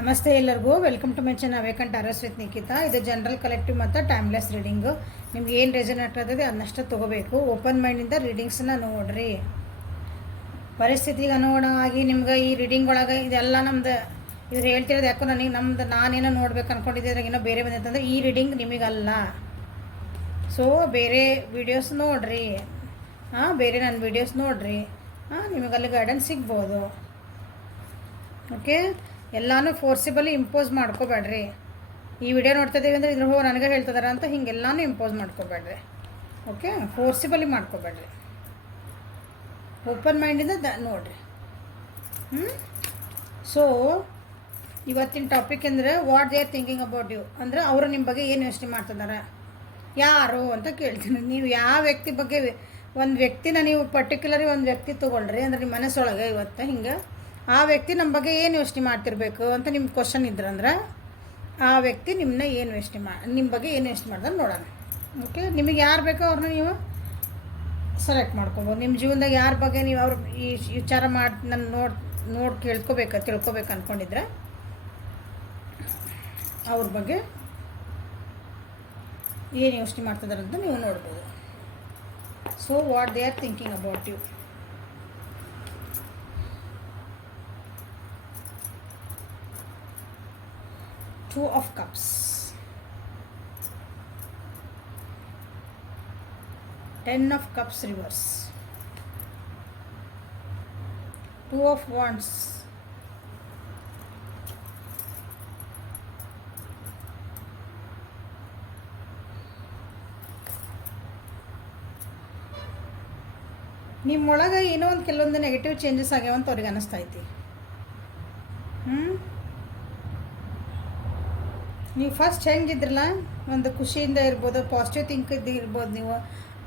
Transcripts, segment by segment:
ನಮಸ್ತೆ ಎಲ್ಲರಿಗೂ welcome to my channel ಅವೇಕಂಟ್ ಅರಸ್ ವಿತ್ ನಿಖಿತಾ. ಇದು ಜನರಲ್ ಕಲೆಕ್ಟಿವ್ ಮತ್ತು ಟೈಮ್ಲೆಸ್ ರೀಡಿಂಗು. ನಿಮ್ಗೆ ಏನು ರೆಸನೇಟ್ ಆಗ್ತದೆ ಅದನ್ನಷ್ಟು ತೊಗೋಬೇಕು. ಓಪನ್ ಮೈಂಡಿಂದ ರೀಡಿಂಗ್ಸನ್ನ ನೋಡಿರಿ. ಪರಿಸ್ಥಿತಿಗೆ ಅನುಗುಣವಾಗಿ ನಿಮ್ಗೆ ಈ ರೀಡಿಂಗ್ ಒಳಗೆ ಇದೆಲ್ಲ ನಮ್ದು ಇದು ಹೇಳ್ತಿರೋದು ಯಾಕೋ ನಾನೇನೋ ನೋಡ್ಬೇಕು ಅಂದ್ಕೊಂಡಿದ್ದೆ ಏನೋ ಬೇರೆ ಬಂದಿತ್ತಂದ್ರೆ ಈ ರೀಡಿಂಗ್ ನಿಮಗಲ್ಲ. ಸೊ ಬೇರೆ ವೀಡಿಯೋಸ್ ನೋಡಿರಿ, ಬೇರೆ ನನ್ನ ವೀಡಿಯೋಸ್ ನೋಡಿರಿ, ನಿಮಗಲ್ಲಿ ಗೈಡೆನ್ಸ್ ಸಿಗ್ಬೋದು. ಓಕೆ, ಎಲ್ಲನೂ ಫೋರ್ಸಿಬಲಿ ಇಂಪೋಸ್ ಮಾಡ್ಕೋಬೇಡ್ರಿ. ಈ ವಿಡಿಯೋ ನೋಡ್ತಿದ್ದೀವಿ ಅಂದರೆ ಇದ್ರ ನನಗೆ ಹೇಳ್ತಿದಾರ ಅಂತ ಹಿಂಗೆಲ್ಲಾನು ಇಂಪೋಸ್ ಮಾಡ್ಕೋಬೇಡ್ರಿ. ಓಕೆ, ಫೋರ್ಸಿಬಲಿ ಮಾಡ್ಕೋಬೇಡ್ರಿ. ಓಪನ್ ಮೈಂಡಿಂದ ನೋಡಿರಿ. ಸೊ ಇವತ್ತಿನ ಟಾಪಿಕ್ ಅಂದರೆ what they are thinking about you. ಅಂದರೆ ಅವರು ನಿಮ್ಮ ಬಗ್ಗೆ ಏನು ಯೋಚನೆ ಮಾಡ್ತಿದ್ದಾರೆ, ಯಾರು ಅಂತ ಕೇಳ್ತೀನಿ. ನೀವು ಯಾವ ವ್ಯಕ್ತಿ ಬಗ್ಗೆ, ಒಂದು ವ್ಯಕ್ತಿನ ನೀವು ಪರ್ಟಿಕ್ಯುಲರಿ ಒಂದು ವ್ಯಕ್ತಿ ತೊಗೊಳ್ರಿ. ಅಂದರೆ ನಿಮ್ಮ ಮನಸ್ಸೊಳಗೆ ಇವತ್ತು ಹಿಂಗೆ ಆ ವ್ಯಕ್ತಿ ನಮ್ಮ ಬಗ್ಗೆ ಏನು ಯೋಚನೆ ಮಾಡ್ತಿರ್ಬೇಕು ಅಂತ ನಿಮ್ಮ ಕ್ವಶನ್ ಇದ್ರಂದ್ರೆ ಆ ವ್ಯಕ್ತಿ ನಿಮ್ಮ ಬಗ್ಗೆ ಏನು ಯೋಚನೆ ಮಾಡ್ತಾರೆ ನೋಡೋಣ. ಓಕೆ, ನಿಮಗೆ ಯಾರು ಬೇಕೋ ಅವ್ರನ್ನ ನೀವು ಸೆಲೆಕ್ಟ್ ಮಾಡ್ಕೊಬೋದು. ನಿಮ್ಮ ಜೀವನದಾಗ ಯಾರ ಬಗ್ಗೆ ನೀವು ಅವ್ರ ಈ ವಿಚಾರ ಮಾಡಿ ನಾನು ನೋಡಿ ತಿಳ್ಕೊಬೇಕು ಅಂದ್ಕೊಂಡಿದ್ರೆ ಅವ್ರ ಬಗ್ಗೆ ಏನು ಯೋಚನೆ ಮಾಡ್ತಿದ್ದಾರೆ ಅಂತ ನೀವು ನೋಡ್ಬೋದು. So what they are thinking about you. Two of Cups, Ten of Cups reverse, Two of Wands, ನಿಮ್ಮೊಳಗೆ ಏನೋ ಒಂದು ಕೆಲವೊಂದು ನೆಗೆಟಿವ್ ಚೇಂಜಸ್ ಆಗ್ಯಾವಂತ ಅವ್ರಿಗೆ ಅನ್ನಿಸ್ತೈತಿ. ನೀವು ಫಸ್ಟ್ ಹೆಂಗಿದ್ರಲ್ಲ, ಒಂದು ಖುಷಿಯಿಂದ ಇರ್ಬೋದು, ಪಾಸಿಟಿವ್ ಥಿಂಕಿಂಗ್ ಇರ್ಬೋದು, ನೀವು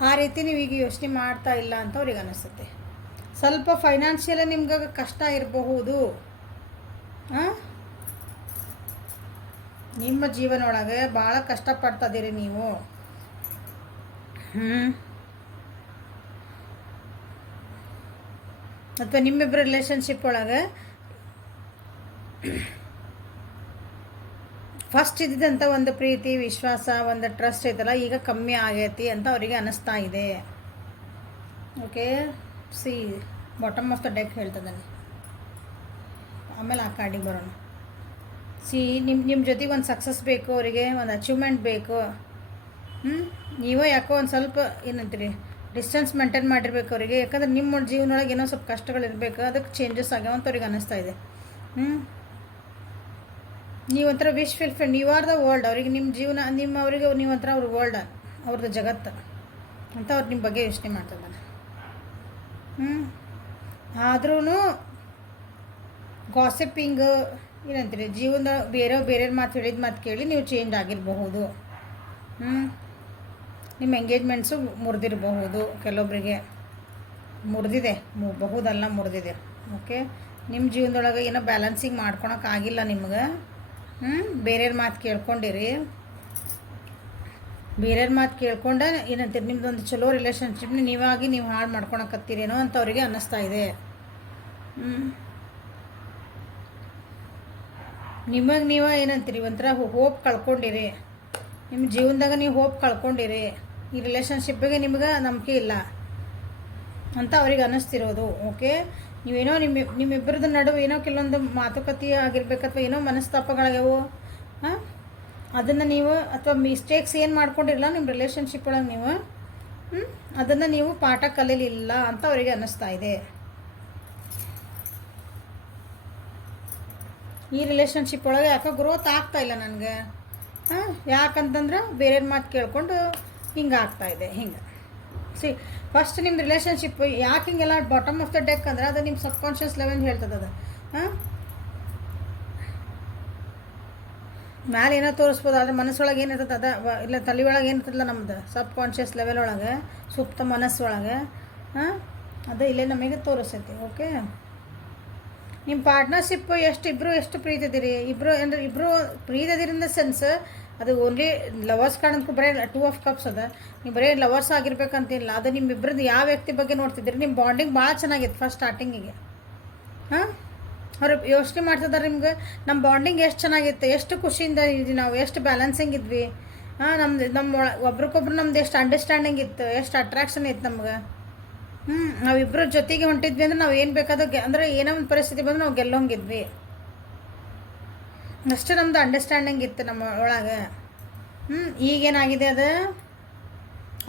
ಆ ರೀತಿ ನೀವು ಈಗ ಯೋಚನೆ ಮಾಡ್ತಾ ಇಲ್ಲ ಅಂತ ಅವ್ರಿಗೆ ಅನ್ನಿಸುತ್ತೆ. ಸ್ವಲ್ಪ ಫೈನಾನ್ಷಿಯಲಿ ನಿಮ್ಗೆ ಕಷ್ಟ ಇರಬಹುದು. ನಿಮ್ಮ ಜೀವನ ಒಳಗೆ ಭಾಳ ಕಷ್ಟಪಡ್ತಿದ್ದೀರಿ ನೀವು. ಅಥವಾ ನಿಮ್ಮಿಬ್ಬರ ರಿಲೇಷನ್ಶಿಪ್ ಒಳಗೆ ಫಸ್ಟ್ ಇದ್ದಿದ್ದಂಥ ಒಂದು ಪ್ರೀತಿ, ವಿಶ್ವಾಸ, ಒಂದು ಟ್ರಸ್ಟ್ ಐತಲ್ಲ, ಈಗ ಕಮ್ಮಿ ಆಗೈತಿ ಅಂತ ಅವರಿಗೆ ಅನ್ನಿಸ್ತಾ ಇದೆ. Okay, see bottom of the deck ಹೇಳ್ತದಾನೆ. ಆಮೇಲೆ ಆ ಕಾರ್ಡಿಗೆ ಬರೋಣ. ಸಿ ನಿಮ್ಮ ಜೊತೆಗೆ ಒಂದು ಸಕ್ಸಸ್ ಬೇಕು, ಅವರಿಗೆ ಒಂದು ಅಚೀವ್ಮೆಂಟ್ ಬೇಕು. ನೀವೇ ಯಾಕೋ ಒಂದು ಸ್ವಲ್ಪ ಏನಂತೀರಿ ಡಿಸ್ಟೆನ್ಸ್ ಮೇಂಟೈನ್ ಮಾಡಿರ್ಬೇಕು ಅವರಿಗೆ. ಯಾಕಂದ್ರೆ ನಿಮ್ಮ ಜೀವನೊಳಗೆ ಏನೋ ಸ್ವಲ್ಪ ಕಷ್ಟಗಳಿರ್ಬೇಕು, ಅದಕ್ಕೆ ಚೇಂಜಸ್ ಆಗ್ಯಾವಂತ ಅವ್ರಿಗೆ ಅನ್ನಿಸ್ತಾ ಇದೆ. ನೀವೊಂಥರ wish fulfilled, you are the world. ಅವರಿಗೆ ನಿಮ್ಮ ಜೀವನ ಅವರಿಗೆ ನೀವೊಂಥರ ಅವ್ರ ವರ್ಲ್ಡ್, ಅವ್ರದ್ದು ಜಗತ್ತು ಅಂತ ಅವ್ರು ನಿಮ್ಮ ಬಗ್ಗೆ ಯೋಚನೆ ಮಾಡ್ತಿದ್ದಾರೆ. ಆದ್ರೂ ಗಾಸಿಪ್ಪಿಂಗ್ ಏನಂತೀರಿ, ಜೀವನದ ಬೇರೆ ಮಾತು ಹೇಳಿದ ಮಾತು ಕೇಳಿ ನೀವು ಚೇಂಜ್ ಆಗಿರಬಹುದು. ನಿಮ್ಮ ಎಂಗೇಜ್ಮೆಂಟ್ಸು ಮುರಿದಿರಬಹುದು, ಕೆಲವೊಬ್ಬರಿಗೆ ಮುರಿದಿದೆ, ಮುರಿದಿದೆ. ಓಕೆ, ನಿಮ್ಮ ಜೀವನದೊಳಗೆ ಏನೋ ಬ್ಯಾಲೆನ್ಸಿಂಗ್ ಮಾಡ್ಕೊಳಕ್ಕಾಗಿಲ್ಲ ನಿಮ್ಗೆ. ಬೇರೆಯವ್ರ ಮಾತು ಕೇಳ್ಕೊಂಡಿರಿ. ಬೇರೆಯವ್ರ ಮಾತು ಕೇಳ್ಕೊಂಡ ಏನಂತೀರಿ, ನಿಮ್ದೊಂದು ಚಲೋ ರಿಲೇಷನ್ಶಿಪ್ನ ನೀವು ಹಾಳು ಮಾಡ್ಕೊಳಕತ್ತೀರೇನೋ ಅಂತ ಅವರಿಗೆ ಅನ್ನಿಸ್ತಾ ಇದೆ. ನಿಮಗೆ ನೀವು ಏನಂತೀರಿ, ಒಂಥರ ಹೋಪ್ ಕಳ್ಕೊಂಡಿರಿ. ನಿಮ್ಮ ಜೀವನದಾಗ ನೀವು ಹೋಪ್ ಕಳ್ಕೊಂಡಿರಿ. ಈ ರಿಲೇಷನ್ಶಿಪ್ಪಿಗೆ ನಿಮ್ಗೆ ನಂಬಿಕೆ ಇಲ್ಲ ಅಂತ ಅವ್ರಿಗೆ ಅನ್ನಿಸ್ತಿರೋದು. ಓಕೆ, ನೀವೇನೋ ನಿಮ್ಮಿಬ್ಬರದ ನಡುವೆ ಏನೋ ಕೆಲವೊಂದು ಮಾತುಕತೆ ಆಗಿರ್ಬೇಕು, ಅಥವಾ ಏನೋ ಮನಸ್ತಾಪಗಳಾಗ್ಯಾವು. ಅದನ್ನು ನೀವು ಅಥವಾ ಮಿಸ್ಟೇಕ್ಸ್ ಏನು ಮಾಡ್ಕೊಂಡಿರಲ್ಲ ನಿಮ್ಮ ರಿಲೇಷನ್ಶಿಪ್ ಒಳಗೆ ನೀವು ಅದನ್ನು ನೀವು ಪಾಠ ಕಲೀಲಿಲ್ಲ ಅಂತ ಅವರಿಗೆ ಅನ್ನಿಸ್ತಾ ಇದೆ. ಈ ರಿಲೇಷನ್ಶಿಪ್ ಒಳಗೆ ಯಾಕೋ ಗ್ರೋತ್ ಆಗ್ತಾಯಿಲ್ಲ ನನಗೆ. ಯಾಕಂತಂದ್ರೆ ಬೇರೆಯವ್ರ ಮಾತು ಕೇಳ್ಕೊಂಡು ಹಿಂಗೆ ಆಗ್ತಾಯಿದೆ. ಹಿಂಗೆ ಸಿ ಫಸ್ಟ್ ನಿಮ್ಮ ರಿಲೇಷನ್ಶಿಪ್ ಯಾಕೆ ಹಿಂಗೆಲ್ಲ ಬಾಟಮ್ ಆಫ್ ದ ಡೆಕ್ ಅಂದ್ರೆ ಅದು ನಿಮ್ಮ ಸಬ್ಕಾನ್ಷಿಯಸ್ ಲೆವೆಲ್ ಹೇಳ್ತದೆ. ಅದು ಮ್ಯಾಲೆ ಏನೋ ತೋರಿಸ್ಬೋದು, ಆದರೆ ಮನಸ್ಸೊಳಗೆ ಏನಿರ್ತದೆ ಅದ, ಇಲ್ಲ ತಲೆ ಒಳಗೆ ಏನಿರ್ತದಲ್ಲ ನಮ್ದು ಸಬ್ಕಾನ್ಷಿಯಸ್ ಲೆವೆಲ್ ಒಳಗೆ, ಸುಪ್ತ ಮನಸ್ಸೊಳಗೆ, ಅದು ಇಲ್ಲೇ ನಮಗೆ ತೋರಿಸ್ತೈತಿ. ಓಕೆ, ನಿಮ್ಮ ಪಾರ್ಟ್ನರ್ಶಿಪ್ ಎಷ್ಟು ಪ್ರೀತಿ ಇದೀರಿ, ಇಬ್ಬರು ಪ್ರೀತಿ ಇದೀರಿ ಇನ್ ದ ಸೆನ್ಸ್ ಅದು ಓನ್ಲಿ ಲವರ್ಸ್ ಕಾರ್ಡ್ ಅಂತ ಬರೀ 2 ಆಫ್ ಕಪ್ಸ್ ಅದ. ನೀವು ಬರೀ ಲವರ್ಸ್ ಆಗಿರ್ಬೇಕಂತಿಲ್ಲ. ಅದು ನಿಮ್ಮಿಬ್ಬರದ್ದು ಯಾವ ವ್ಯಕ್ತಿ ಬಗ್ಗೆ ನೋಡ್ತಿದ್ದೀರಿ, ನಿಮ್ಮ ಬಾಂಡಿಂಗ್ ಭಾಳ ಚೆನ್ನಾಗಿತ್ತು ಫಸ್ಟ್ ಸ್ಟಾರ್ಟಿಂಗಿಗೆ. ಅವ್ರು ಯೋಚನೆ ಮಾಡ್ತಿದ್ದಾರೆ ನಿಮ್ಗೆ ನಮ್ಮ ಬಾಂಡಿಂಗ್ ಎಷ್ಟು ಚೆನ್ನಾಗಿತ್ತು, ಎಷ್ಟು ಖುಷಿಯಿಂದ ಇದ್ವಿ ನಾವು, ಎಷ್ಟು ಬ್ಯಾಲೆನ್ಸಿಂಗ್ ಇದ್ವಿ. ನಮ್ಮ ಒಬ್ರಿಗೊಬ್ರು ನಮ್ದು ಎಷ್ಟು ಅಂಡರ್ಸ್ಟ್ಯಾಂಡಿಂಗ್ ಇತ್ತು, ಎಷ್ಟು ಅಟ್ರಾಕ್ಷನ್ ಇತ್ತು ನಮ್ಗೆ. ನಾವಿಬ್ಬರು ಜೊತೆಗೆ ಹೊಂಟಿದ್ವಿ ಅಂದ್ರೆ ನಾವು ಏನು ಬೇಕಾದ ಅಂದರೆ ಏನೋ ಒಂದು ಪರಿಸ್ಥಿತಿ ಬಂದ್ರೆ ನಾವು ಗೆಲ್ಲೋಂಗಿದ್ವಿ. ಅಷ್ಟು ನಮ್ಮದು ಅಂಡರ್ಸ್ಟ್ಯಾಂಡಿಂಗ್ ಇತ್ತು ನಮ್ಮ ಒಳಗೆ. ಈಗೇನಾಗಿದೆ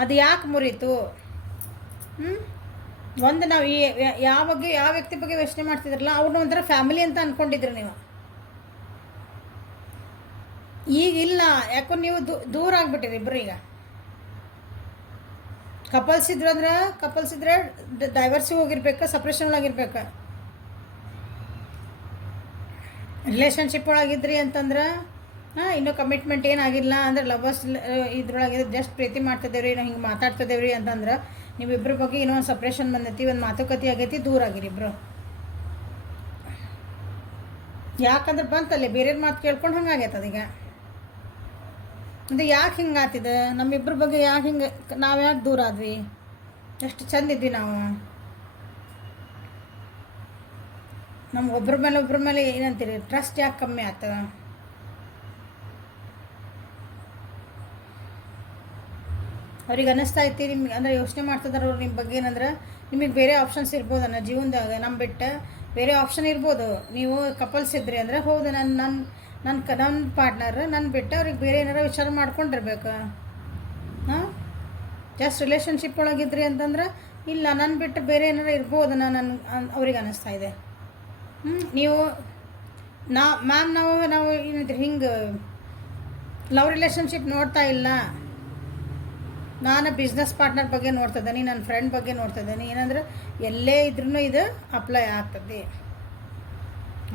ಅದು ಯಾಕೆ ಮುರೀತು? ಒಂದು ನಾವು ಯಾವ ವ್ಯಕ್ತಿ ಬಗ್ಗೆ ಯೋಚನೆ ಮಾಡ್ತಿದ್ರಲ್ಲ ಅವ್ರನ್ನ ಒಂಥರ ಫ್ಯಾಮಿಲಿ ಅಂತ ಅಂದ್ಕೊಂಡಿದ್ರಿ ನೀವು. ಈಗಿಲ್ಲ, ಯಾಕೋ ನೀವು ದೂರ ಆಗ್ಬಿಟ್ಟಿರಿ ಇಬ್ಬರು. ಈಗ ಕಪಲ್ಸ್ ಇದ್ರೆ ಡೈವರ್ಸಿಗೆ ಹೋಗಿರ್ಬೇಕು, ಸಪ್ರೇಷನ್ ಒಳಗಿರ್ಬೇಕು. ರಿಲೇಷನ್ಶಿಪ್ ಒಳಗಿದ್ರಿ ಅಂತಂದ್ರೆ ಇನ್ನೂ ಕಮಿಟ್ಮೆಂಟ್ ಏನಾಗಿಲ್ಲ ಅಂದ್ರೆ ಲವರ್ಸ್ ಇದ್ರೊಳಗೆ ಜಸ್ಟ್ ಪ್ರೀತಿ ಮಾಡ್ತಿದ್ದೇವ್ರಿ, ನಾವು ಹಿಂಗೆ ಮಾತಾಡ್ತಿದ್ದೇವ್ರಿ ಅಂತಂದ್ರೆ ನೀವಿಬ್ಬರ ಬಗ್ಗೆ ಏನೋ ಒಂದು ಸಪ್ರೇಷನ್ ಬಂದೈತಿ, ಒಂದು ಮಾತುಕತೆ ಆಗೈತಿ, ದೂರ ಆಗಿರಿ ಇಬ್ಬರು. ಯಾಕಂದ್ರೆ ಬಂತಲ್ಲಿ ಬೇರೆ ಮಾತು ಕೇಳ್ಕೊಂಡು ಹಂಗಾಗೈತೆ ಅದೀಗ. ಅಂದರೆ ಯಾಕೆ ಹಿಂಗೆ ಆತಿದೆ ನಮ್ಮಿಬ್ಬರ ಬಗ್ಗೆ? ಯಾಕೆ ಹಿಂಗೆ ನಾವು ಯಾಕೆ ದೂರ ಆದ್ವಿ? ಎಷ್ಟು ಚಂದ ಇದ್ವಿ ನಾವು. ನಮ್ಗೆ ಒಬ್ರ ಮೇಲೆ ಏನಂತೀರಿ, ಟ್ರಸ್ಟ್ ಯಾಕೆ ಕಮ್ಮಿ ಆಯ್ತು? ಅವ್ರಿಗೆ ಅನ್ನಿಸ್ತಾ ಐತಿ ನಿಮ್ಗೆ, ಅಂದರೆ ಯೋಚನೆ ಮಾಡ್ತಿದ್ದಾರೆ ಅವ್ರು ನಿಮ್ಮ ಬಗ್ಗೆ ಏನಂದ್ರೆ ನಿಮಗೆ ಬೇರೆ ಆಪ್ಷನ್ಸ್ ಇರ್ಬೋದನ್ನ ಜೀವನದಾಗ. ನಮ್ಮ ಬಿಟ್ಟು ಬೇರೆ ಆಪ್ಷನ್ ಇರ್ಬೋದು. ನೀವು ಕಪಲ್ಸ್ ಇದ್ರಿ ಅಂದರೆ ಹೌದು, ನನ್ನ ಪಾರ್ಟ್ನರ್ ನನ್ನ ಬಿಟ್ಟು ಅವ್ರಿಗೆ ಬೇರೆ ಏನಾರ ವಿಚಾರ ಮಾಡ್ಕೊಂಡಿರ್ಬೇಕು. ಜಸ್ಟ್ ರಿಲೇಷನ್ಶಿಪ್ ಒಳಗಿದ್ರಿ ಅಂತಂದ್ರೆ ಇಲ್ಲ, ನನ್ನ ಬಿಟ್ಟು ಬೇರೆ ಏನಾರ ಇರ್ಬೋದು ಅವ್ರಿಗೆ ಅನ್ನಿಸ್ತಾ ಇದೆ. ನೀವು ನಾವು ಏನಂತೀರಿ ಹಿಂಗೆ ಲವ್ ರಿಲೇಷನ್ಶಿಪ್ ನೋಡ್ತಾ ಇಲ್ಲ. ನಾನು ಬಿಸ್ನೆಸ್ ಪಾರ್ಟ್ನರ್ ಬಗ್ಗೆ ನೋಡ್ತಿದ್ದೇನೆ, ನನ್ನ ಫ್ರೆಂಡ್ ಬಗ್ಗೆ ನೋಡ್ತಿದ್ದೇನೆ. ಏನಂದ್ರೆ ಎಲ್ಲೇ ಇದ್ರೂ ಇದು ಅಪ್ಲೈ ಆಗ್ತದೆ.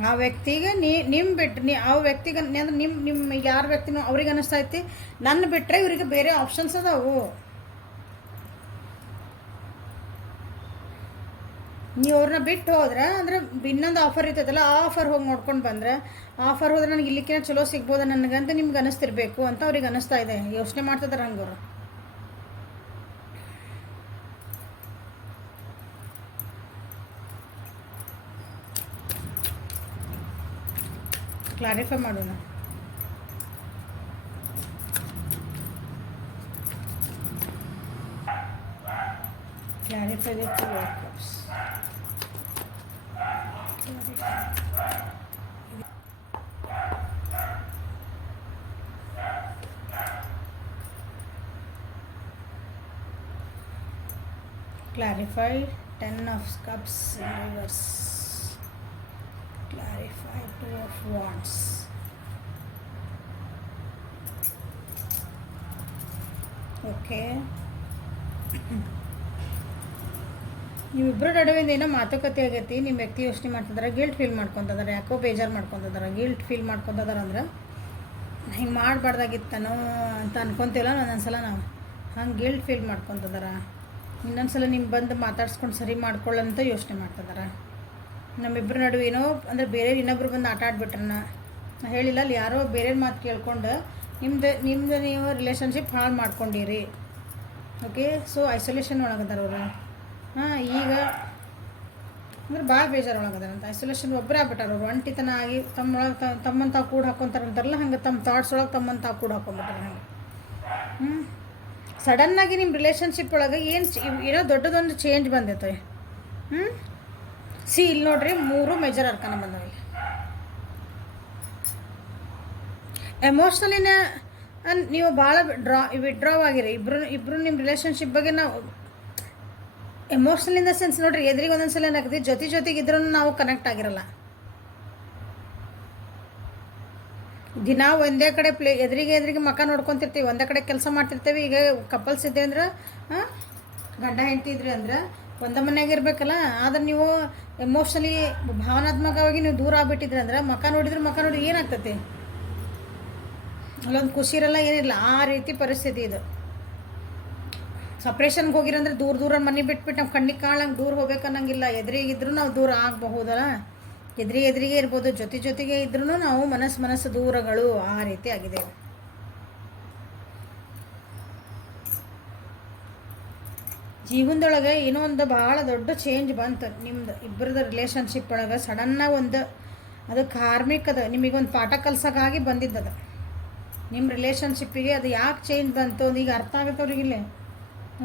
ಆ ವ್ಯಕ್ತಿಗೆ ನಿಮ್ಮ ಬಿಟ್ಟು ಆ ವ್ಯಕ್ತಿಗೆ ಅಂದ್ರೆ ನಿಮ್ಮ ಯಾರ ವ್ಯಕ್ತಿನೂ ಅವ್ರಿಗೆ ಅನ್ನಿಸ್ತಾ ಐತಿ ನನ್ನ ಬಿಟ್ಟರೆ ಇವರಿಗೆ ಬೇರೆ ಆಪ್ಷನ್ಸ್ ಅದಾವು. ನೀವು ಅವ್ರನ್ನ ಬಿಟ್ಟು ಹೋದ್ರೆ ಅಂದ್ರೆ ಇನ್ನೊಂದು ಆಫರ್ ಇರ್ತೈತಲ್ಲ, ಆ ಆಫರ್ ಹೋಗಿ ನೋಡ್ಕೊಂಡು ಬಂದ್ರೆ, ಆಫರ್ ಹೋದ್ರೆ ನನಗೆ ಇಲ್ಲಿಕ್ಕಿನ ಚಲೋ ಸಿಗ್ಬೋದ ನನಗಂತ ನಿಮ್ಗೆ ಅನ್ನಿಸ್ತಿರ್ಬೇಕು ಅಂತ ಅವ್ರಿಗೆ ಅನ್ನಿಸ್ತಾ ಇದೆ. ಯೋಚನೆ ಮಾಡ್ತಿದ್ದಾರೆ ಹಂಗವ್ರು. ಕ್ಲಾರಿಫೈ ಮಾಡೋಣ. Clarify with workers. Clarify 10 of cups in reverse. Clarify 2 of wands. Okay. ನೀವಿಬ್ಬರ ನಡುವಿಂದ ಏನೋ ಮಾತುಕತೆ ಆಗೈತಿ. ನಿಮ್ಮ ವ್ಯಕ್ತಿ ಯೋಚನೆ ಮಾಡ್ತಿದ್ದಾರೆ, ಗಿಲ್ಟ್ ಫೀಲ್ ಮಾಡ್ಕೊತಿದ್ದಾರೆ, ಯಾಕೋ ಬೇಜಾರು ಮಾಡ್ಕೊತಿದ್ದಾರೆ. ಗಿಲ್ಟ್ ಫೀಲ್ ಮಾಡ್ಕೊತಿದ್ದಾರೆ ಅಂದ್ರೆ ಹಿಂಗೆ ಮಾಡಬಾರ್ದಾಗಿತ್ತನೋ ಅಂತ ಅನ್ಕೊತಿಲ್ಲ. ಒಂದೊಂದ್ಸಲ ನಾವು ಹಂಗೆ ಗಿಲ್ಟ್ ಫೀಲ್ ಮಾಡ್ಕೊತಿದ್ದಾರೆ. ಇನ್ನೊಂದ್ಸಲ ನಿಮ್ಮ ಬಂದು ಮಾತಾಡ್ಸ್ಕೊಂಡು ಸರಿ ಮಾಡ್ಕೊಳ್ಳೋಂತ ಯೋಚನೆ ಮಾಡ್ತಿದ್ದಾರೆ. ನಮ್ಮಿಬ್ಬರ ನಡುವೆ ಏನೋ ಅಂದರೆ ಬೇರೆ ಇನ್ನೊಬ್ರು ಬಂದು ಆಟ ಆಡ್ಬಿಟ್ರನ್ನ ನಾನು ಹೇಳಿಲ್ಲ, ಅಲ್ಲಿ ಯಾರೋ ಬೇರೆ ಮಾತು ಕೇಳ್ಕೊಂಡು ನಿಮ್ಮದು ನೀವು ರಿಲೇಷನ್ಶಿಪ್ ಹಾಳು ಮಾಡ್ಕೊಂಡಿರಿ. ಓಕೆ, ಸೊ ಐಸೋಲೇಷನ್ ಒಳಗದಾರ ಅವರು. ಈಗ ಅಂದ್ರೆ ಭಾಳ ಬೇಜಾರು ಒಳಗದಾರಂತ. ಐಸೋಲೇಷನ್ ಒಬ್ಬರೇ ಆಗ್ಬಿಟ್ಟಾರ ಅವರು. ಒಂಟಿತನ ಆಗಿ ತಮ್ಮನ್ನು ತಾವು ಕೂಡ ಹಾಕ್ಕೊಂತಾರಂತಾರಲ್ಲ, ಹಂಗೆ ತಮ್ಮ ಥಾಟ್ಸ್ ಒಳಗೆ ತಮ್ಮನ್ನು ತಾವು ಕೂಡ ಹಾಕ್ಕೊಂಡ್ಬಿಟ್ಟಾರೆ. ಹಂಗೆ ಸಡನ್ನಾಗಿ ನಿಮ್ಮ ರಿಲೇಷನ್ಶಿಪ್ ಒಳಗೆ ಏನೋ ದೊಡ್ಡದೊಂದು ಚೇಂಜ್ ಬಂದೈತೆ. ಇಲ್ಲಿ ನೋಡ್ರಿ 3 ಮೇಜರ್ ಅರ್ಕಾನ ಬಂದವೆ. ಎಮೋಷ್ನಲಿನ ನೀವು ಭಾಳ ವಿಡ್ರಾವ್ ಆಗಿರಿ ಇಬ್ಬರು ನಿಮ್ಮ ರಿಲೇಷನ್ಶಿಪ್ ಬಗ್ಗೆ. ನಾವು ಎಮೋಷ್ನಲ್ ಇನ್ ದ ಸೆನ್ಸ್ ನೋಡ್ರಿ, ಎದುರಿಗೆ ಒಂದೊಂದ್ಸಲ ಏನಾಗ್ತದೆ ಜೊತೆಗಿದ್ರೂ ನಾವು ಕನೆಕ್ಟ್ ಆಗಿರಲ್ಲ. ದಿನ ಒಂದೇ ಕಡೆ ಎದುರಿಗೆ ಮಕ್ಕ ನೋಡ್ಕೊತಿರ್ತೀವಿ, ಒಂದೇ ಕಡೆ ಕೆಲಸ ಮಾಡ್ತಿರ್ತೀವಿ. ಈಗ ಕಪಲ್ಸ್ ಇದ್ದೆ ಅಂದ್ರೆ ಗಂಡ ಹೆಂಡತಿ ಇದ್ರಿ ಅಂದ್ರೆ ಒಂದೇ ಮನೆಯಾಗ ಇರಬೇಕಲ್ಲ. ಆದ್ರೆ ನೀವು ಎಮೋಷ್ನಲಿ ಭಾವನಾತ್ಮಕವಾಗಿ ನೀವು ದೂರ ಆಗ್ಬಿಟ್ಟಿದ್ರಿ ಅಂದ್ರೆ ಮಕ್ಕ ನೋಡಿ ಏನಾಗ್ತೈತಿ? ಅಲ್ಲೊಂದು ಖುಷಿ ಇರಲ್ಲ, ಏನಿಲ್ಲ. ಆ ರೀತಿ ಪರಿಸ್ಥಿತಿ ಇದು. ಸಪ್ರೇಷನ್ಗೆ ಹೋಗಿರಂದ್ರೆ ದೂರ ಮನೆ ಬಿಟ್ಬಿಟ್ಟು ನಾವು ಕಣ್ಣಿಗೆ ಕಾಣಂಗೆ ದೂರ ಹೋಗ್ಬೇಕನ್ನಂಗಿಲ್ಲ. ಎದುರಿಗಿದ್ರೂ ನಾವು ದೂರ ಆಗಬಹುದಲ್ಲ, ಎದುರಿಗೆ ಇರ್ಬೋದು, ಜೊತೆಗೆ ಇದ್ರೂ ನಾವು ಮನಸ್ಸು ದೂರಗಳು. ಆ ರೀತಿ ಆಗಿದೆ. ಜೀವನದೊಳಗೆ ಏನೋ ಒಂದು ಭಾಳ ದೊಡ್ಡ ಚೇಂಜ್ ಬಂತು ನಿಮ್ದು ಇಬ್ಬರದ ರಿಲೇಷನ್ಶಿಪ್ ಒಳಗೆ. ಸಡನ್ನಾಗಿ ಒಂದು ಅದು ಕಾರ್ಮಿಕದ ನಿಮಗೊಂದು ಪಾಠ ಕಲ್ಸೋಕ್ಕಾಗಿ ಬಂದಿದ್ದದು ನಿಮ್ಮ ರಿಲೇಷನ್ಶಿಪ್ಪಿಗೆ. ಅದು ಯಾಕೆ ಚೇಂಜ್ ಬಂತು ಅದು ಈಗ ಅರ್ಥ ಆಗುತ್ತೆ ಅವ್ರಿಗೆ ಇಲ್ಲಿ.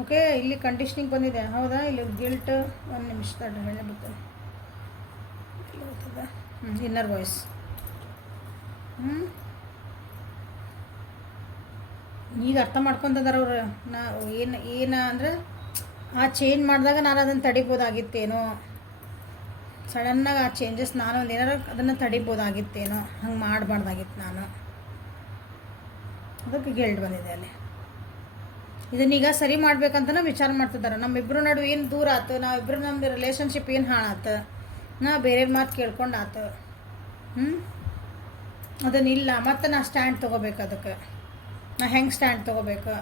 ಓಕೆ, ಇಲ್ಲಿ ಕಂಡೀಷ್ನಿಂಗ್ ಬಂದಿದೆ ಹೌದಾ, ಇಲ್ಲಿ ಗಿಲ್ಟ್. ಒಂದು ನಿಮಿಷ ತಡ್ರಿ, ಹೇಳಿ ಬರ್ತದೆ. Inner voice. ಈಗ ಅರ್ಥ ಮಾಡ್ಕೊತಂದಾರ ಅವ್ರು. ಏನು ಅಂದ್ರೆ ಆ ಚೇಂಜ್ ಮಾಡಿದಾಗ ನಾನು ಅದನ್ನು ತಡಿಬೋದಾಗಿತ್ತೇನೋ, ಸಡನ್ನಾಗಿ ಆ ಚೇಂಜಸ್ ನಾನು ಒಂದು ಏನಾರು ಅದನ್ನು ತಡಿಬೋದಾಗಿತ್ತೇನೋ, ಹಂಗೆ ಮಾಡಬಾರ್ದಾಗಿತ್ತು ನಾನು. ಅದಕ್ಕೆ ಗಿಲ್ಟ್ ಬಂದಿದೆ ಅಲ್ಲಿ. ಇದನ್ನೀಗ ಸರಿ ಮಾಡ್ಬೇಕಂತನ ವಿಚಾರ ಮಾಡ್ತಿದ್ದಾರೆ. ನಮ್ಮಿಬ್ಬರು ನಡುವೆ ಏನು ದೂರ ಆಯ್ತು, ನಾವಿಬ್ಬರು ನಮ್ಮದು ರಿಲೇಷನ್ಶಿಪ್ ಏನು ಹಾಳಾತು, ನಾ ಬೇರೆ ಮಾತು ಕೇಳ್ಕೊಂಡು ಆತು. ಅದನ್ನಿಲ್ಲ ಮತ್ತು ನಾ ಸ್ಟ್ಯಾಂಡ್ ತೊಗೋಬೇಕು. ಅದಕ್ಕೆ ನಾ ಹೆಂಗೆ ಸ್ಟ್ಯಾಂಡ್ ತೊಗೋಬೇಕು,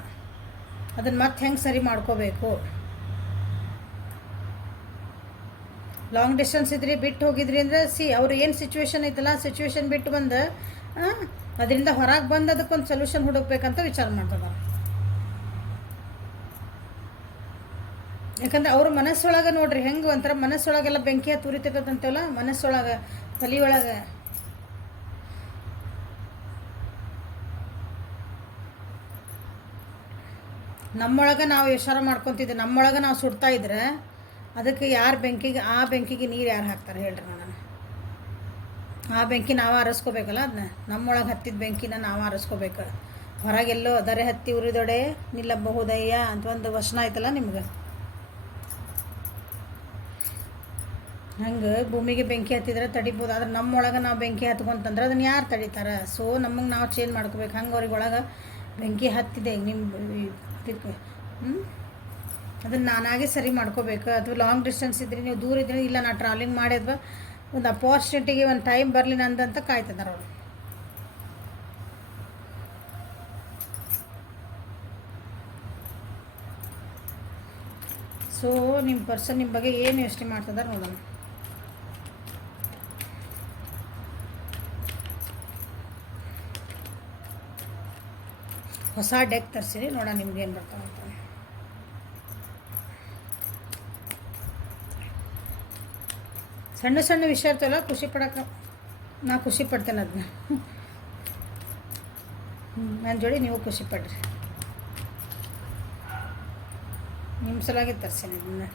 ಅದನ್ನು ಮತ್ತೆ ಹೆಂಗೆ ಸರಿ ಮಾಡ್ಕೋಬೇಕು. ಲಾಂಗ್ ಡಿಸ್ಟೆನ್ಸ್ ಇದ್ರಿ, ಬಿಟ್ಟು ಹೋಗಿದ್ರಿ ಅಂದರೆ ಅವ್ರು ಏನು ಸಿಚುವೇಶನ್ ಐತಲ್ಲ, ಸಿಚುವೇಶನ್ ಬಿಟ್ಟು ಬಂದು ಅದರಿಂದ ಹೊರಗೆ ಬಂದು ಅದಕ್ಕೊಂದು ಸೊಲ್ಯೂಷನ್ ಹುಡುಕ್ಬೇಕಂತ ವಿಚಾರ ಮಾಡ್ತಿದ್ದಾರೆ. ಯಾಕಂದ್ರೆ ಅವ್ರ ಮನಸ್ಸೊಳಗೆ ನೋಡ್ರಿ ಹೆಂಗೆ ಒಂಥರ ಮನಸ್ಸೊಳಗೆಲ್ಲ ಬೆಂಕಿ ಹತ್ತು ಉರಿತೈತಂತೇವಲ್ಲ, ಮನಸ್ಸೊಳಗೆ ತಲೆಯೊಳಗೆ. ನಮ್ಮೊಳಗೆ ನಾವು ವಿಚಾರ ಮಾಡ್ಕೊತಿದ್ದೆ, ನಮ್ಮೊಳಗೆ ನಾವು ಸುಡ್ತಾ ಇದ್ರೆ ಅದಕ್ಕೆ ಯಾರು ಬೆಂಕಿಗೆ, ಆ ಬೆಂಕಿಗೆ ನೀರು ಯಾರು ಹಾಕ್ತಾರೆ ಹೇಳ್ರಿ ನಾನು. ಆ ಬೆಂಕಿ ನಾವು ಆರಿಸ್ಕೋಬೇಕಲ್ಲ, ಅದನ್ನ ನಮ್ಮೊಳಗೆ ಹತ್ತಿದ ಬೆಂಕಿನ ನಾವು ಆರಿಸ್ಕೋಬೇಕು. ಹೊರಗೆಲ್ಲೋ ದರೆ ಹತ್ತಿ ಉರಿದೊಡೆ ನಿಲ್ಲಬಹುದಯ್ಯ ಅಂತ ಒಂದು ವಚನ ಆಯ್ತಲ್ಲ ನಿಮ್ಗೆ. ಹಂಗೆ ಭೂಮಿಗೆ ಬೆಂಕಿ ಹತ್ತಿದ್ರೆ ತಡಿಬೋದು, ಆದ್ರೆ ನಮ್ಮೊಳಗೆ ನಾವು ಬೆಂಕಿ ಹತ್ಕೊಂತಂದ್ರೆ ಅದನ್ನು ಯಾರು ತಡಿತಾರೆ? ಸೊ ನಮಗೆ ನಾವು ಚೇಂಜ್ ಮಾಡ್ಕೋಬೇಕು. ಹಂಗೆ ಅವ್ರಿಗೆ ಒಳಗೆ ಬೆಂಕಿ ಹತ್ತಿದೆ ನಿಮ್ಮ ಇದಕ್ಕೆ, ಅದನ್ನು ನಾನಾಗೆ ಸರಿ ಮಾಡ್ಕೋಬೇಕು. ಅಥವಾ ಲಾಂಗ್ ಡಿಸ್ಟೆನ್ಸ್ ಇದ್ರಿ, ನೀವು ದೂರ ಇದ್ರಿ, ಇಲ್ಲ ನಾ ಟ್ರಾವೆಲಿಂಗ್ ಮಾಡಿ ಅಥವಾ ಒಂದು ಅಪಾರ್ಚುನಿಟಿಗೆ ಒಂದು ಟೈಮ್ ಬರಲಿ ನಂದಂತ ಕಾಯ್ತಿದ್ದಾರೆ ಅವರು. ಸೊ ನಿಮ್ಮ ಪರ್ಸನ್ ನಿಮ್ಮ ಬಗ್ಗೆ ಏನು ಯೋಚನೆ ಮಾಡ್ತಿದ್ದಾರೆ ನೋಡೋಣ. ಹೊಸ ಡೆಕ್ ತರಿಸಿರಿ, ನೋಡೋಣ ನಿಮ್ಗೆ ಏನು ಬರ್ತಾವೆ ಅಂತ. ಸಣ್ಣ ಸಣ್ಣ ವಿಷಯ ಇರ್ತವಲ್ಲ, ಖುಷಿ ಪಡೋಕೆ ನಾ ಖುಷಿ ಪಡ್ತೇನೆ ಅದನ್ನ. ನನ್ನ ಜೋಡಿ ನೀವು ಖುಷಿ ಪಡ್ರಿ. ನಿಮ್ಮ ಸಲಾಗಿ ತರಿಸೀನಿ ಇದನ್ನ.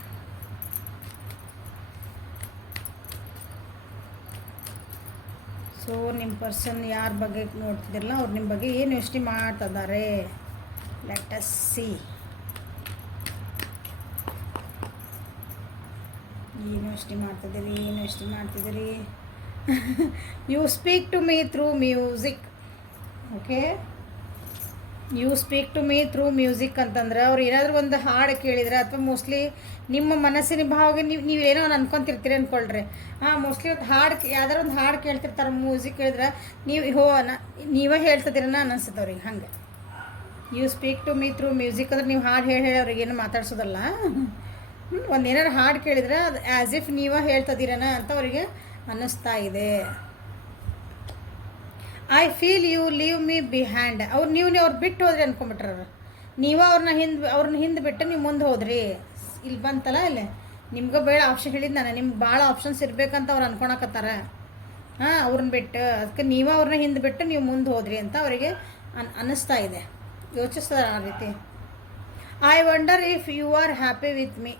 ಸೊ ನಿಮ್ಮ ಪರ್ಸನ್ ಯಾರ ಬಗ್ಗೆ ನೋಡ್ತಿದ್ದಿರಲ್ಲ, ಅವ್ರು ನಿಮ್ಮ ಬಗ್ಗೆ ಏನು ಯೋಚನೆ ಮಾಡ್ತಿದ್ದಾರೆ. Let us see. ಏನು ಯೋಚನೆ ಮಾಡ್ತಿದ್ದೀರಿ? You speak to me through music. Okay, you speak to me through music ಅಂತಂದ್ರೆ ಅವ್ರು ಏನಾದರೂ ಒಂದು ಹಾಡು ಕೇಳಿದ್ರೆ, ಅಥವಾ ಮೋಸ್ಟ್ಲಿ ನಿಮ್ಮ ಮನಸ್ಸಿನ ಭಾವಗೆ ನೀವೇನೋ ಅನ್ಕೊತಿರ್ತೀರಿ ಅಂದ್ಕೊಳ್ರಿ. ಮೋಸ್ಟ್ಲಿ ಒಂದು ಹಾಡು, ಯಾವ್ದಾರು ಒಂದು ಹಾಡು ಕೇಳ್ತಿರ್ತಾರೆ, ಮ್ಯೂಸಿಕ್ ಕೇಳಿದ್ರೆ ನೀವು ನೀವೇ ಹೇಳ್ತಿದ್ದೀರನ್ನ ಅನಿಸುತ್ತೆ ಅವ್ರಿಗೆ. ಹಂಗೆ you speak to me through music ಅಂದ್ರೆ ನೀವು ಹಾಡು ಹೇಳಿ ಅವ್ರಿಗೇನು ಮಾತಾಡ್ಸೋದಲ್ಲ. ಒಂದು ಏನಾರು ಹಾಡು ಕೇಳಿದ್ರೆ ಅದು ಆ್ಯಸ್ ಇಫ್ ನೀವೇ ಹೇಳ್ತಿದ್ದೀರನ ಅಂತ ಅವರಿಗೆ ಅನ್ನಿಸ್ತಾ ಇದೆ. I feel you leave me behind. ಅವ್ರು ಬಿಟ್ಟು ಹೋದ್ರಿ ಅನ್ಕೊಂಬಿಟ್ರ. ನೀವು ಅವ್ರನ್ನ ಹಿಂದೆ ಬಿಟ್ಟು ನೀವು ಮುಂದೆ ಹೋದ್ರಿ. ಇಲ್ಲಿ ಬಂತಲ್ಲ, ಇಲ್ಲಿ ನಿಮ್ಗೆ ಬೇಡ ಆಪ್ಷನ್ ಹೇಳಿದ್ದು ನಾನು, ನಿಮ್ಗೆ ಭಾಳ ಆಪ್ಷನ್ಸ್ ಇರಬೇಕಂತ ಅವ್ರು ಅನ್ಕೊಳಕತ್ತಾರ. ಅವ್ರನ್ನ ಬಿಟ್ಟು, ಅದಕ್ಕೆ ನೀವು ಅವ್ರನ್ನ ಹಿಂದೆ ಬಿಟ್ಟು ನೀವು ಮುಂದೆ ಹೋದ್ರಿ ಅಂತ ಅವರಿಗೆ ಅನ್ನಿಸ್ತಾ ಇದೆ, ಯೋಚಿಸ್ತಾರೆ ಆ ರೀತಿ. I wonder if you are happy with me.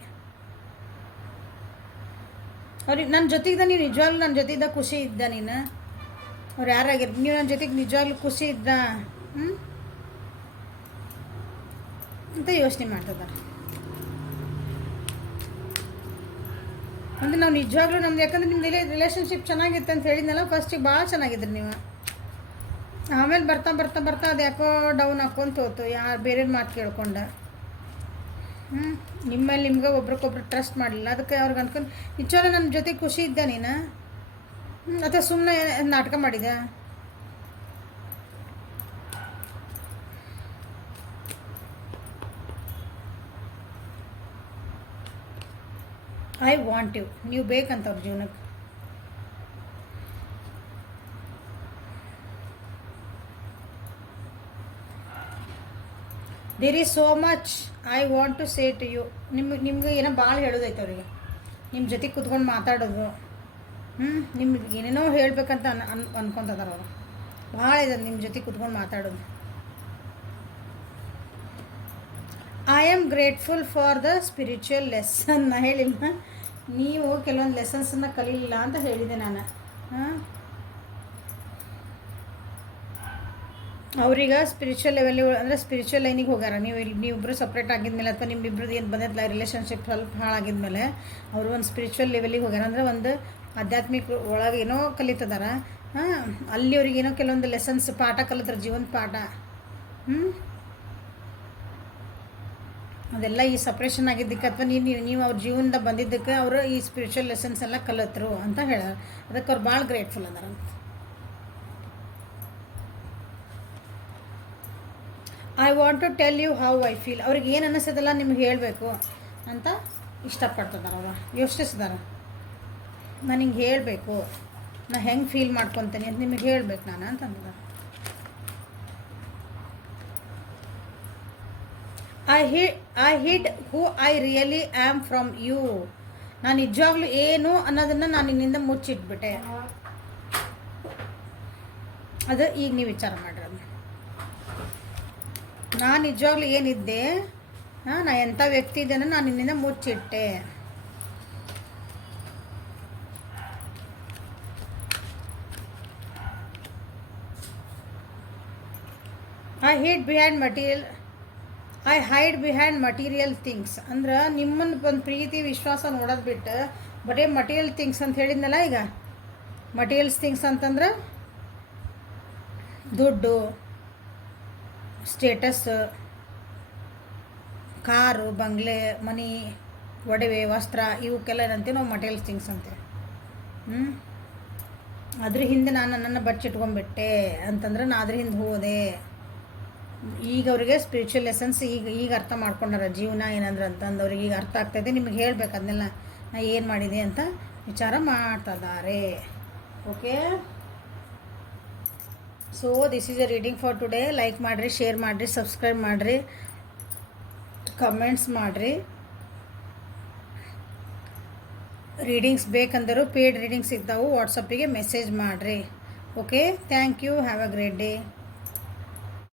ಅವ್ರಿಗೆ ನನ್ನ ಜೊತೆಗಿದ್ದ, ನೀವು ನಿಜವಾಗ್ಲೂ ನನ್ನ ಜೊತೆಗಿದ್ದ ಖುಷಿ ಇದ್ದ ನೀನು. ಅವ್ರು ಯಾರಾಗಿರ್, ನೀವು ನನ್ನ ಜೊತೆಗೆ ನಿಜವಾಗ್ಲೂ ಖುಷಿ ಇದ್ದ ಅಂತ ಯೋಚನೆ ಮಾಡ್ತಿದ್ದಾರೆ. ಅಂದರೆ ನಾವು ನಿಜವಾಗ್ಲೂ ನಮ್ದು, ಯಾಕಂದ್ರೆ ನಿಮ್ದು ರಿಲೇಷನ್ಶಿಪ್ ಚೆನ್ನಾಗಿತ್ತು ಅಂತ ಹೇಳಿದ್ನಲ್ಲ, ಫಸ್ಟಿಗೆ ಭಾಳ ಚೆನ್ನಾಗಿದ್ರಿ ನೀವು. ಆಮೇಲೆ ಬರ್ತಾ ಬರ್ತಾ ಬರ್ತಾ ಅದು ಯಾಕೋ ಡೌನ್ ಹಾಕ್ಕೊಂತ ಹೋತು, ಯಾರು ಬೇರೆ ಮಾತು ಕೇಳ್ಕೊಂಡ. ನಿಮ್ಮಲ್ಲಿ ನಿಮ್ಗೆ ಒಬ್ರಿಗೊಬ್ರು ಟ್ರಸ್ಟ್ ಮಾಡಲಿಲ್ಲ. ಅದಕ್ಕೆ ಅವ್ರಿಗೆ ಅನ್ಕೊಂಡು ನಿಜವಾಗ್ಲೂ ನನ್ನ ಜೊತೆ ಖುಷಿ ಇದ್ದ ನೀನು, ಅಥವಾ ಸುಮ್ಮನೆ ನಾಟಕ ಮಾಡಿದ? ಐ ವಾಂಟ್ ಯು, ನೀವು ಬೇಕಂತ ಅವ್ರ ಜೀವನಕ್ಕೆ. There is so much I want to say to you. ನಿಮ್ಗೆ ಏನೋ ಭಾಳ ಹೇಳೋದೈತೆ ಅವರಿಗೆ, ನಿಮ್ಮ ಜೊತೆ ಕೂತ್ಕೊಂಡು ಮಾತಾಡೋದು. ನಿಮ್ಗೆ ಏನೇನೋ ಹೇಳ್ಬೇಕಂತ ಅನ್ಕೊತದಾರ ಅವರು. ಭಾಳ ಇದೆ ನಿಮ್ಮ ಜೊತೆ ಕುತ್ಕೊಂಡು ಮಾತಾಡೋದು. I am grateful for the spiritual lesson. ನಾ ಹೇಳಿಲ್ಲ, ನೀವು ಕೆಲವೊಂದು ಲೆಸನ್ಸನ್ನು ಕಲೀಲಿಲ್ಲ ಅಂತ ಹೇಳಿದೆ ನಾನು. ಅವ್ರಿಗೆ ಸ್ಪಿರಿಚುವಲ್ ಲೆವೆಲ್ ಅಂದರೆ ಸ್ಪಿರಿಚುವಲ್ ಲೈನಿಗೆ ಹೋಗ್ಯಾರ. ನೀವಿಬ್ಬರು ಸಪ್ರೇಟ್ ಆಗಿದ್ಮೇಲೆ ಅಥವಾ ನಿಮ್ಮಿಬ್ರದ್ದು ಏನು ಬಂದಿಲ್ಲ ರಿಲೇಷನ್ಶಿಪ್ ಸ್ವಲ್ಪ ಹಾಳಾಗಿದ್ಮೇಲೆ ಅವರು ಒಂದು ಸ್ಪಿರಿಚುವಲ್ ಲೆವೆಲಿಗೆ ಹೋಗ್ಯಾರ. ಅಂದರೆ ಒಂದು ಆಧ್ಯಾತ್ಮಿಕ ಒಳಗೆ ಏನೋ ಕಲಿತದಾರ. ಅಲ್ಲಿ ಅವ್ರಿಗೆ ಏನೋ ಕೆಲವೊಂದು ಲೆಸನ್ಸ್ ಪಾಠ ಕಲಿತಾರೆ, ಜೀವನದ ಪಾಠ. ಅದೆಲ್ಲ ಈ ಸಪ್ರೇಷನ್ ಆಗಿದ್ದಕ್ಕೆ ಅಥವಾ ನೀವು ಅವ್ರ ಜೀವನದ ಬಂದಿದ್ದಕ್ಕೆ ಅವರು ಈ ಸ್ಪಿರಿಚುವಲ್ ಲೆಸನ್ಸ್ ಎಲ್ಲ ಕಲಿತರು ಅಂತ ಹೇಳ್ಯಾರ. ಅದಕ್ಕೆ ಅವ್ರು ಭಾಳ ಗ್ರೇಟ್ಫುಲ್ ಅದಾರ. I want to tell you how I feel. ಅವ್ರಿಗೆ ಏನು ಅನ್ನಿಸ್ತದಲ್ಲ ನಿಮ್ಗೆ ಹೇಳಬೇಕು ಅಂತ ಇಷ್ಟಪಡ್ತಿದ್ದಾರೆ. ಅವರು ಯೋಚಿಸಿದಾರ, ನಾನು ಹಿಂಗೆ ಹೇಳಬೇಕು, ನಾನು ಹೆಂಗೆ ಫೀಲ್ ಮಾಡ್ಕೊತೀನಿ ಅಂತ ನಿಮಗೆ ಹೇಳಬೇಕು ನಾನು ಅಂತಂದ. I hid who I really am from you. ನಾನು ನಿಜವಾಗ್ಲೂ ಏನು ಅನ್ನೋದನ್ನು ನಾನು ನಿನ್ನಿಂದ ಮುಚ್ಚಿಟ್ಬಿಟ್ಟೆ. ಅದು ಈಗ ನೀವು ವಿಚಾರ ಮಾಡ್ರಿ. ನಾನು ನಿಜವಾಗ್ಲೂ ಏನಿದ್ದೆ, ನಾ ಎಂಥ ವ್ಯಕ್ತಿ ಇದ್ದೇನೆ ನಾನು ನಿನ್ನಿಂದ ಮುಚ್ಚಿಟ್ಟೆ. I hide behind material things. ಅಂದ್ರೆ ನಿಮ್ಮನ್ನು ಒಂದು ಪ್ರೀತಿ ವಿಶ್ವಾಸ ನೋಡೋದು ಬಿಟ್ಟು ಬರೀ ಮಟೀರಿಯಲ್ ಥಿಂಗ್ಸ್ ಅಂತ ಹೇಳಿದ್ನಲ್ಲ. ಈಗ ಮಟೀರಿಯಲ್ಸ್ ಥಿಂಗ್ಸ್ ಅಂತಂದ್ರೆ ದುಡ್ಡು, ಸ್ಟೇಟಸ್, ಕಾರು, ಬಂಗ್ಲೆ, ಮನಿ, ಒಡವೆ, ವಸ್ತ್ರ, ಇವಕ್ಕೆಲ್ಲ ಏನಂತೀವಿ ನಾವು ಮಟೀರಿಯಲ್ಸ್ ಥಿಂಗ್ಸ್ ಅಂತೀವಿ. ಅದ್ರ ಹಿಂದೆ ನಾನು ನನ್ನನ್ನು ಬಚ್ಚಿಟ್ಕೊಂಡ್ಬಿಟ್ಟೆ ಅಂತಂದ್ರೆ ನಾನು ಅದ್ರ ಹಿಂದೆ ಹೋದೆ. ಈಗ ಅವರಿಗೆ ಸ್ಪಿರಿಚುವಲ್ ಲೆಸನ್ಸ್ ಈಗ ಅರ್ಥ ಮಾಡ್ಕೊಂಡಾರ. ಜೀವನ ಏನಂದ್ರೆ ಅಂತಂದು ಅವ್ರಿಗೆ ಈಗ ಅರ್ಥ ಆಗ್ತಾಯಿದೆ. ನಿಮಗೆ ಹೇಳ್ಬೇಕು ಅದನ್ನೆಲ್ಲ ನಾ ಏನು ಮಾಡಿದೆ ಅಂತ ವಿಚಾರ ಮಾಡ್ತಿದ್ದಾರೆ. Okay, so this is a reading for today. Like ಮಾಡಿರಿ, ಶೇರ್ ಮಾಡಿರಿ, ಸಬ್ಸ್ಕ್ರೈಬ್ ಮಾಡಿರಿ, ಕಮೆಂಟ್ಸ್ ಮಾಡಿರಿ. ರೀಡಿಂಗ್ಸ್ ಬೇಕಂದರೂ ಪೇಯ್ಡ್ ರೀಡಿಂಗ್ಸ್ ಇದ್ದಾವೆ, ವಾಟ್ಸಪ್ಪಿಗೆ ಮೆಸೇಜ್ ಮಾಡಿರಿ. Okay, thank you, have a great day.